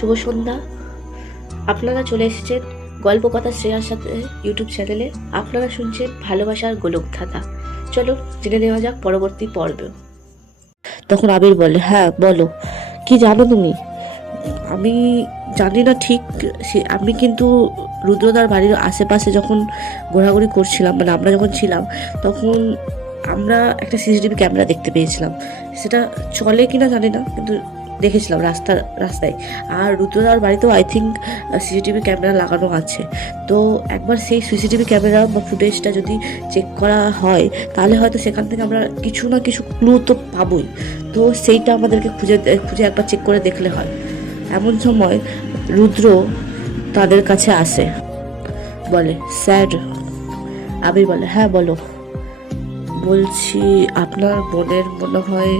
শুভ সন্ধ্যা। আপনারা চলে এসেছেন গল্পকথা শ্রেয়ার সাথে ইউটিউব চ্যানেলে। আপনারা শুনছেন ভালোবাসার গোলকধাঁধা। চলো জেনে নেওয়া যাক পরবর্তী পর্বে। তখন আবির বলে, হ্যাঁ বলো, কি জানো তুমি? আমি জানি না ঠিক, আমি কিন্তু রুদ্রদার বাড়ির আশেপাশে যখন ঘোরাঘুরি করছিলাম, মানে আমরা যখন ছিলাম, তখন আমরা একটা সিসিটিভি ক্যামেরা দেখতে পেয়েছিলাম। সেটা চলে কিনা জানি না, কিন্তু দেখেছিলাম রাস্তায়। আর রুদ্রদার বাড়িতেও আই থিঙ্ক সিসিটিভি ক্যামেরা লাগানো আছে। তো একবার সেই সিসিটিভি ক্যামেরা বা ফুটেজটা যদি চেক করা হয়, তাহলে হয়তো সেখান থেকে আমরা কিছু না কিছু ক্লু তো পাবোই। তো সেইটা আমাদেরকে খুঁজে একবার চেক করে দেখলে হয়। এমন সময় রুদ্র তাদের কাছে আসে, বলে, স্যার। আবির বলে, হ্যাঁ বলো। বলছি, আপনার বোনের মনে হয়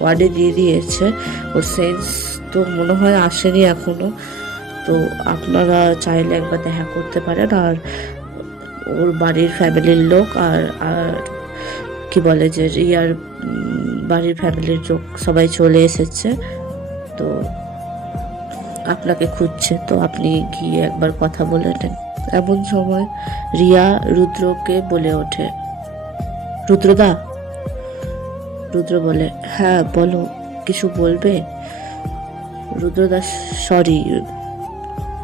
ওয়ার্ডে দিয়ে দিয়েছে, ওর সেন্স তো মনে হয় আসেনি এখনো। তো আপনারা চাইলে একবার দেখা করতে পারেন। আর ওর বাড়ির ফ্যামিলির লোক আর কি বলে যে রিয়ার বাড়ির ফ্যামিলির লোক সবাই চলে এসেছে, তো আপনাকে খুঁজছে। তো আপনি গিয়ে একবার কথা বলে নেন। এমন সময় রিয়া রুদ্রকে বলে ওঠে, রুদ্রদা। রুদ্র বলে, হ্যাঁ বলো, কিছু বলবে? রুদ্রদা, সরি।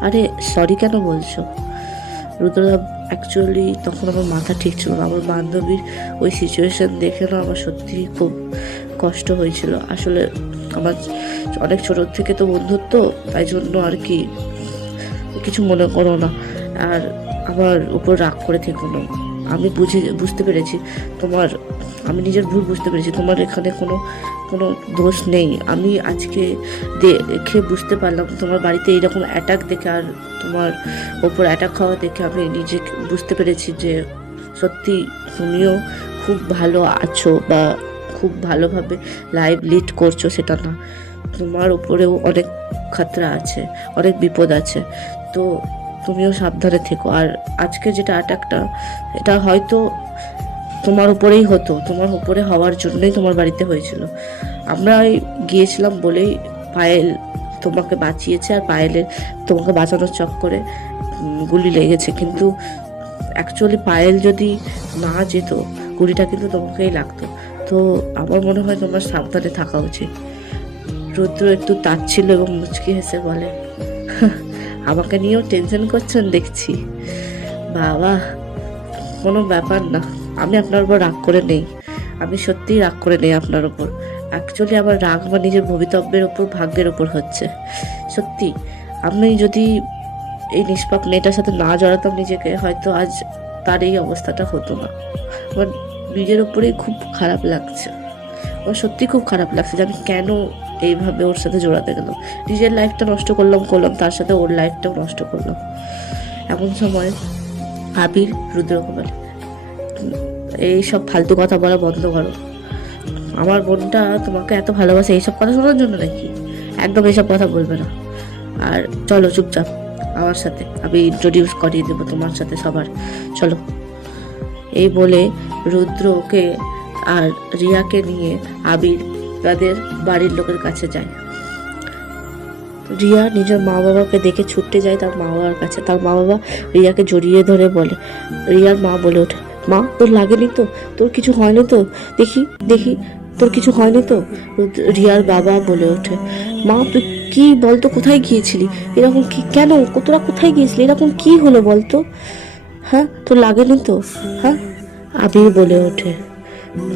আরে সরি কেন বলছো? রুদ্রদা, অ্যাকচুয়ালি তখন আমার মাথা ঠিক ছিল না। আমার বান্ধবীর ওই সিচুয়েশন দেখে না আমার সত্যি খুব কষ্ট হয়েছিল। আসলে আমার অনেক ছোট থেকে তো বন্ধুত্ব, তাই জন্য আর কি, কিছু মনে করো না আর আমার উপর রাগ করে থেকো না। আমি বুঝতে পেরেছি আমি নিজের ভুল বুঝতে পেরেছি। তোমার এখানে কোনো দোষ নেই। আমি আজকে দেখে বুঝতে পারলাম তোমার বাড়িতে এইরকম অ্যাটাক দেখে আর তোমার ওপর অ্যাটাক হওয়া দেখে আমি নিজেকে বুঝতে পেরেছি যে সত্যি তুমিও খুব ভালো আছো বা খুব ভালোভাবে লাইফ লিড করছো, সেটা না। তোমার উপরেও অনেক খাতরা আছে, অনেক বিপদ আছে। তো তুমিও সাবধানে থেকো। আর আজকে যেটা অ্যাটাকটা, এটা হয়তো তোমার উপরেই হতো, তোমার উপরে হওয়ার জন্যই তোমার বাড়িতে হয়েছিল। আমরা গিয়েছিলাম বলেই পায়েল তোমাকে বাঁচিয়েছে, আর পায়েলের তোমাকে বাঁচানোর চক্করে গুলি লেগেছে। কিন্তু অ্যাকচুয়ালি পায়েল যদি না যেত, গুলিটা কিন্তু তোমাকেই লাগতো। তো আমার মনে হয় তোমার সাবধানে থাকা উচিত। রুদ্র একটু তাচ্ছিল এবং মুচকি হেসে বলে, আমাকে নিয়েও টেনশন করছেন দেখছি। বাবা, কোনো ব্যাপার না, আমি আপনার উপর রাগ করে নেই। আমি সত্যিই রাগ করে নেই আপনার উপর। অ্যাকচুয়ালি আমার রাগ আমার নিজের ভবিতব্যের ওপর, ভাগ্যের ওপর হচ্ছে। সত্যি আমি যদি এই নিষ্পাপ মেয়েটার সাথে না জড়াতাম নিজেকে, হয়তো আজ তার এই অবস্থাটা হতো না। আমার নিজের ওপরেই খুব খারাপ লাগছে। আমার সত্যি খুব খারাপ লাগছে যে আমি কেন এইভাবে ওর সাথে জড়াতে গেলাম। নিজের লাইফটা নষ্ট করলাম, তার সাথে ওর লাইফটাও নষ্ট করলাম। এমন সময় আবির রুদ্রকে বলে, এইসব ফালতু কথা বলা বন্ধ করো। আমার বোনটা তোমাকে এত ভালোবাসে এইসব কথা শোনার জন্য নাকি? একদম এইসব কথা বলবে না। আর চলো চুপচাপ আমার সাথে, আমি ইন্ট্রোডিউস করিয়ে দেবো তোমার সাথে সবার, চলো। এই বলে রুদ্রকে আর রিয়াকে নিয়ে আবির তাদের বাড়ির লোকের কাছে যায়। রিয়া নিজের মা বাবাকে দেখে ছুটতে যায় তার মা বাবার কাছে। তার মা বাবা রিয়াকে জড়িয়ে ধরে বলে, রিয়ার মা বলে ওঠে, মা তোর লাগেনি তো? তোর কিছু হয়নি তো? দেখি দেখি, তোর কিছু হয়নি তো? রিয়ার বাবা বলে ওঠে, মা তুই কি বলতো, কোথায় গিয়েছিলি? এরকম কি কেন? তোরা কোথায় গিয়েছিলি? এরকম কি হলো বলতো? হ্যাঁ, তোর লাগেনি তো? হ্যাঁ। আবির বলে ওঠে,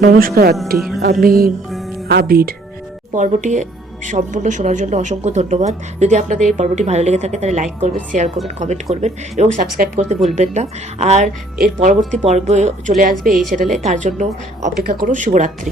নমস্কার আন্টি, আমি আবির। পর্বটি সম্পূর্ণ শোনার জন্য অসংখ্য ধন্যবাদ। যদি আপনাদের এই পর্বটি ভালো লেগে থাকে তাহলে লাইক করবেন, শেয়ার করবেন, কমেন্ট করবেন এবং সাবস্ক্রাইব করতে ভুলবেন না। আর এর পরবর্তী পর্ব চলে আসবে এই চ্যানেলে, তার জন্য অপেক্ষা করুন। শুভরাত্রি।